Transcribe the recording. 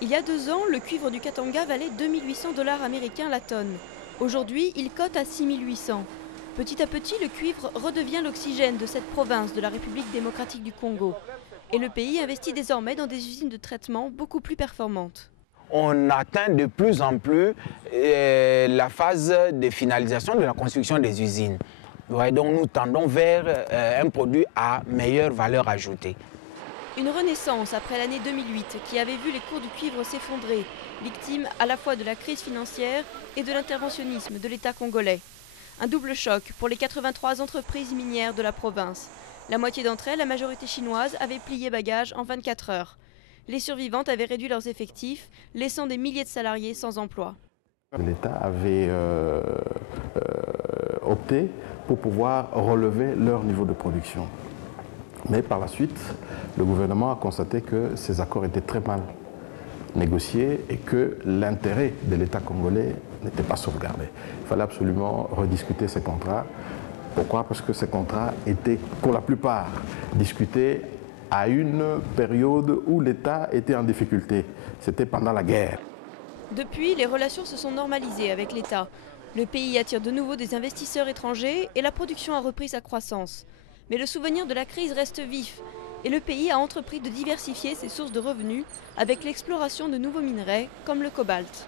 Il y a 2 ans, le cuivre du Katanga valait 2800 $ américains la tonne. Aujourd'hui, il cote à 6800. Petit à petit, le cuivre redevient l'oxygène de cette province de la République démocratique du Congo. Et le pays investit désormais dans des usines de traitement beaucoup plus performantes. On atteint de plus en plus la phase de finalisation de la construction des usines. Ouais, donc nous tendons vers un produit à meilleure valeur ajoutée. Une renaissance après l'année 2008 qui avait vu les cours du cuivre s'effondrer, victime à la fois de la crise financière et de l'interventionnisme de l'État congolais. Un double choc pour les 83 entreprises minières de la province. La moitié d'entre elles, la majorité chinoise, avaient plié bagage en 24 heures. Les survivantes avaient réduit leurs effectifs, laissant des milliers de salariés sans emploi. L'État avait opté pour pouvoir relever leur niveau de production. Mais par la suite, le gouvernement a constaté que ces accords étaient très mal négociés et que l'intérêt de l'État congolais n'était pas sauvegardé. Il fallait absolument rediscuter ces contrats. Pourquoi? Parce que ces contrats étaient, pour la plupart, discutés à une période où l'État était en difficulté. C'était pendant la guerre. Depuis, les relations se sont normalisées avec l'État. Le pays attire de nouveau des investisseurs étrangers et la production a repris sa croissance. Mais le souvenir de la crise reste vif et le pays a entrepris de diversifier ses sources de revenus avec l'exploration de nouveaux minerais comme le cobalt.